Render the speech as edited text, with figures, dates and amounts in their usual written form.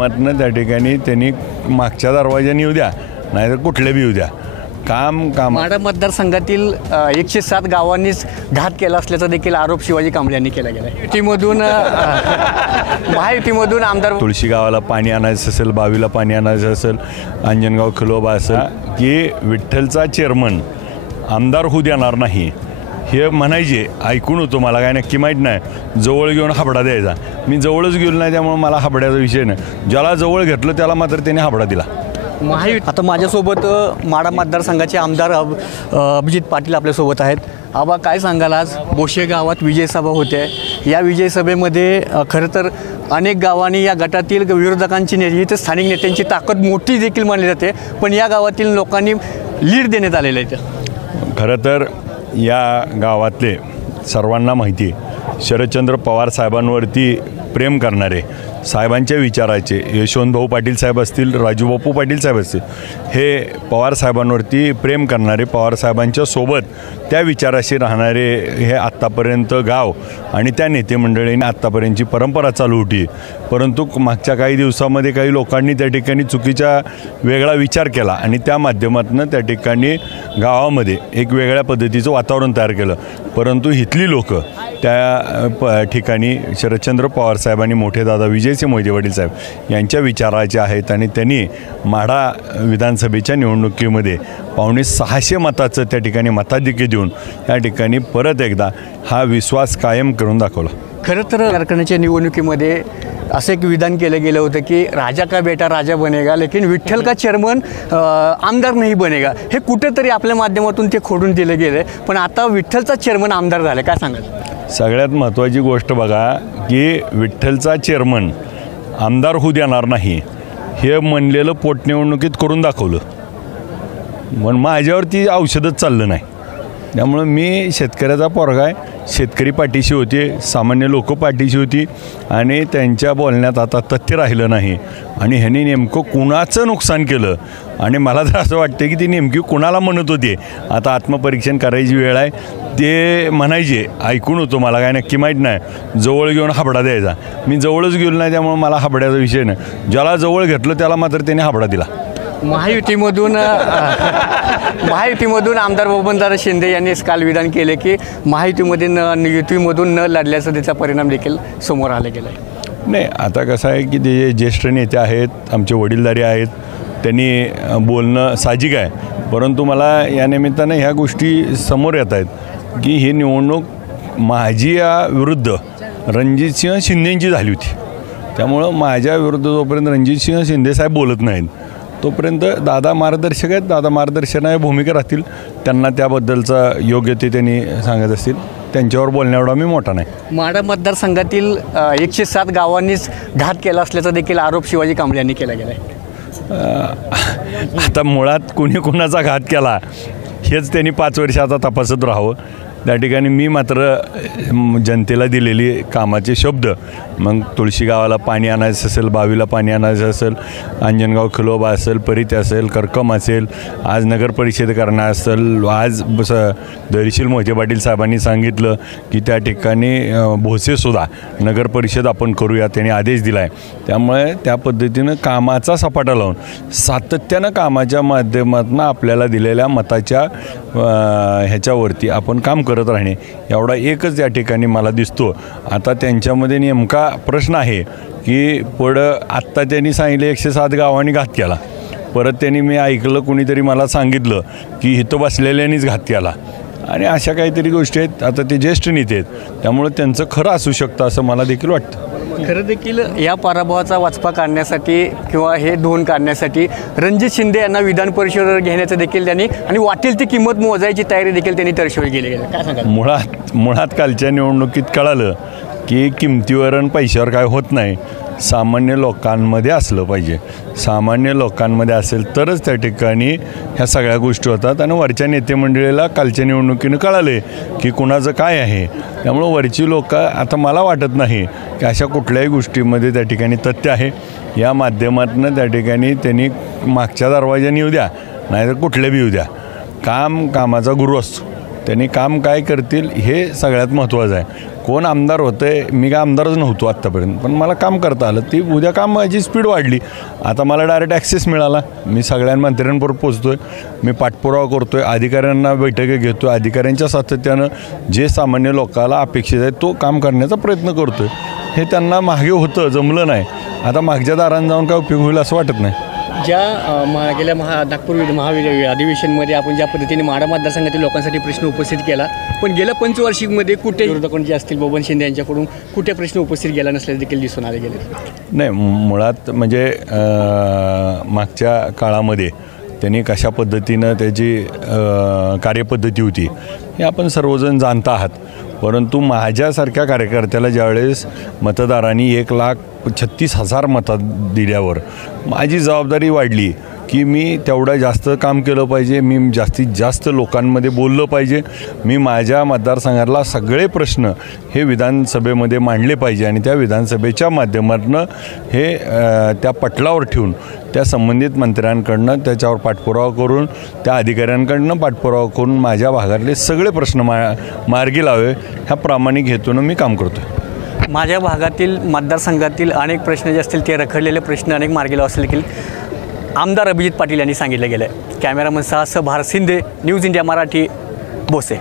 मतनं त्या ठिकाणी त्यांनी मागच्या दरवाजाने येऊ द्या नाहीतर कुठले बी येऊ द्या, काम माढा मतदारसंघातील 107 गावांनीच घात केला असल्याचा देखील आरोप शिवाजी कांबळे यांनी केला गेला. युतीमधून महायुतीमधून आमदार तुळशी गावाला पाणी आणायचं असेल, बावीला पाणी आणायचं असेल, अंजनगाव खिलोबा असेल की विठ्ठलचा चेअरमन आमदार होऊ देणार नाही हे म्हणायचे. ऐकून होतो, मला काय नक्की माहीत नाही. जवळ घेऊन हाबडा द्यायचा. मी जवळच गेलो नाही त्यामुळे मला हाबड्याचा विषय नाही. ज्याला जवळ घेतलं त्याला मात्र त्याने हाबडा दिला. आता माझ्यासोबत माढा मतदारसंघाचे आमदार अभिजित पाटील आपल्यासोबत आहेत. आबा, काय सांगाल, आज बोशे गावात विजय सभा होते. या विजय सभेमध्ये खरं तर अनेक गावांनी या गटातील विरोधकांची नेते स्थानिक नेत्यांची ताकद मोठी देखील मानली जाते, पण या गावातील लोकांनी लीड देण्यात आलेलं आहे. खरं तर या गावातले सर्वांना माहिती आहे, शरदचंद्र पवार साहेबांवरती प्रेम करणारे, साहेबांच्या विचाराचे यशवंतभाऊ पाटील साहेब असतील, राजूबापू पाटील साहेब असतील, हे पवार साहेबांवरती प्रेम करणारे, पवार साहेबांच्या सोबत त्या विचाराशी राहणारे हे आत्तापर्यंत गाव आणि त्या नेते मंडळींनी आत्तापर्यंतची परंपरा चालू होती. परंतु मागच्या काही दिवसामध्ये काही लोकांनी त्या ठिकाणी चुकीचा वेगळा विचार केला आणि त्या माध्यमातून त्या ठिकाणी गावामध्ये एक वेगळ्या पद्धतीचं वातावरण तयार केलं. परंतु इथली लोक त्या ठिकाणी शरदचंद्र पवार साहेब आणि मोठे दादा विजयसिंह मोहिते वडील साहेब यांच्या विचाराचे आहेत आणि त्यांनी माढा विधानसभेच्या निवडणुकीमध्ये 550 मताचं त्या ठिकाणी मताधिक्य देऊन त्या ठिकाणी परत एकदा हा विश्वास कायम करून दाखवला. खरं तर कारखान्याच्या निवडणुकीमध्ये असं एक विधान केलं गेलं होतं की राजा का बेटा राजा बनेगा लेकिन विठ्ठल का चेअरमन आमदार नाही बनेगा. हे कुठेतरी आपल्या माध्यमातून ते खोडून दिलं गेलं, पण आता विठ्ठलचा चेअरमन आमदार झाला. काय सांगाल? सगळ्यात महत्त्वाची गोष्ट बघा की विठ्ठलचा चेअरमन आमदार होऊ देणार नाही हे म्हणलेलं पोटनिवडणुकीत करून दाखवलं. पण माझ्यावरती औषधच चाललं नाही. त्यामुळं मी शेतकऱ्याचा पोरगा आहे, शेतकरी पाठीशी होते, सामान्य लोक पाठीशी होती आणि त्यांच्या बोलण्यात आता तथ्य राहिलं नाही आणि ह्यांनी नेमकं कुणाचं नुकसान केलं आणि मला तर असं वाटतं की ती नेमकी कुणाला म्हणत होते. आता आत्मपरीक्षण करायची वेळ आहे. ते म्हणायचे, ऐकून होतो, मला काय नक्की माहीत नाही. जवळ घेऊन हाबडा द्यायचा. मी जवळच गेलो नाही त्यामुळे मला हाबड्याचा विषय नाही. ज्याला जवळ घेतलं त्याला मात्र त्याने हाबडा दिला. महायुतीमधून आमदार बबनदादा शिंदे यांनी काल विधान केले की युतीमधून न लढल्याचा त्याचा परिणाम देखील समोर आला गेला आहे. नाही, आता कसं आहे की ते जे ज्येष्ठ नेते आहेत, आमचे वडीलधारी आहेत, त्यांनी बोलणं साहजिक आहे. परंतु मला या निमित्तानं ह्या गोष्टी समोर येत आहेत की ही निवडणूक माझ्या विरुद्ध रणजितसिंह शिंदेंची झाली होती. त्यामुळं माझ्या विरुद्ध जोपर्यंत रणजितसिंह शिंदे साहेब बोलत नाहीत तोपर्यंत दादा मार्गदर्शक आहेत. दादा मार्गदर्शनाची भूमिका राहतील. त्यांना त्याबद्दलचा योग्य ते त्यांनी सांगत असतील. त्यांच्यावर बोलण्याएवढा मी मोठा नाही. माढा मतदारसंघातील 107 गावांनीच घात केला असल्याचा देखील आरोप शिवाजी कांबळे यांनी केला गेला आहे. आता मुळात कुणी कुणाचा घात केला हेच त्यांनी 5 वर्ष आता तपासत राहावं. त्या ठिकाणी मी मात्र जनतेला दिलेली कामाचे शब्द, मग तुळशी गावाला पाणी आणायचं असेल, बावीला पाणी आणायचं असेल, अंजनगाव खिलोबा असेल, परिते असेल, करकम असेल, आज नगर परिषद करणार असेल, आज धैर्यशील मोहिते पाटील साहेबांनी सांगितलं की त्या ठिकाणी भोसेसुद्धा नगर परिषद आपण करूया, त्यांनी आदेश दिला आहे. त्यामुळे त्या पद्धतीनं कामाचा सपाटा लावून सातत्यानं कामाच्या माध्यमातून आपल्याला दिलेल्या मताच्या ह्याच्यावरती आपण काम करत राहणे एवढा एकच या ठिकाणी मला दिसतो. आता त्यांच्यामध्ये नेमका प्रश्न आहे की आत्ता त्यांनी सांगितले 107 गावांनी घात केला. परत त्यांनी मी ऐकलं कुणीतरी मला सांगितलं की इथं बसलेल्यांनीच घात केला आणि अशा काहीतरी गोष्टी आहेत. आता ते ज्येष्ठ नेते आहेत त्यामुळे त्यांचं खरं असू शकतं असं मला देखील वाटतं. खरं देखील या पराभवाचा वाचपा काढण्यासाठी किंवा हे धोन काढण्यासाठी रणजित शिंदे यांना विधान परिषदेवर घेण्याचं देखील त्यांनी आणि वाटेल ती किंमत मोजायची तयारी देखील त्यांनी दर्शवली गेली. काय सांगा? मुळात कालच्या निवडणुकीत कळालं की किमतीवर आणि पैशावर काय होत नाही. सामान्य लोकांमध्ये असलं पाहिजे. सामान्य लोकांमध्ये असेल तरच त्या ठिकाणी ह्या सगळ्या गोष्टी होतात आणि वरच्या नेते मंडळीला कालच्या निवडणुकीनं कळाले की कुणाचं काय आहे. त्यामुळं वरची लोक आता मला वाटत नाही की अशा कुठल्याही गोष्टीमध्ये त्या ठिकाणी तथ्य आहे. या माध्यमातून त्या ठिकाणी त्यांनी मागच्या दरवाजाने येऊ द्या नाहीतर कुठले बी येऊ द्या, कामाचा गुरु असतो. त्यांनी काम काय करतील हे सगळ्यात महत्त्वाचं आहे. कोण आमदार होतं आहे, मी काय आमदारच नव्हतो आत्तापर्यंत, पण मला काम करता आलं. ती उद्या काम माझी स्पीड वाढली. आता मला डायरेक्ट ॲक्सेस मिळाला. मी सगळ्या मंत्र्यांबरोबर पोचतो आहे, मी पाठपुरावा करतो आहे, अधिकाऱ्यांना बैठकी घेतो आहे, अधिकाऱ्यांच्या सातत्यानं जे सामान्य लोकाला अपेक्षित आहे तो काम करण्याचा प्रयत्न करतो आहे. हे त्यांना मागे होतं, जमलं नाही. आता मागच्या दारानं जाऊन काय उपयोग होईल असं वाटत नाही. गेल्या नागपूर अधिवेशनमध्ये आपण ज्या पद्धतीने माढा मतदारसंघातील लोकांसाठी प्रश्न उपस्थित केला, पण गेल्या पंचवार्षिकमध्ये कुठे विरोधक जे असतील बबन शिंदे यांच्याकडून कुठे प्रश्न उपस्थित केला नसल्याचे देखील दिसून आले गेले. नाही, मुळात म्हणजे मागच्या काळामध्ये त्यांनी कशा पद्धतीनं त्याची कार्यपद्धती होती हे आपण सर्वजण जाणता आहात. परंतु माझ्यासारख्या कार्यकर्त्याला ज्यावेळेस मतदारांनी 1,36,000 मतं दिल्यावर माझी जबाबदारी वाढली की मी तेवढं जास्त काम केलं पाहिजे, मी जास्तीत जास्त लोकांमध्ये बोललं पाहिजे, मी माझ्या मतदारसंघातला सगळे प्रश्न हे विधानसभेमध्ये मांडले पाहिजे आणि त्या विधानसभेच्या माध्यमातून हे त्या पटलावर ठेवून त्या संबंधित मंत्र्यांकडनं त्याच्यावर पाठपुरावा करून त्या अधिकाऱ्यांकडनं पाठपुरावा करून माझ्या भागातले सगळे प्रश्न मार्गी लावे ह्या प्रामाणिक हेतूनं मी काम करतो आहे. माझ्या भागातील मतदारसंघातील अनेक प्रश्न जे असतील ते रखडलेले प्रश्न अनेक मार्गी लावा असतील देखील आमदार अभिजित पाटील यांनी सांगितलं गेलं आहे. कॅमेरामन सह भारत शिंदे, न्यूज इंडिया मराठी, बोसे.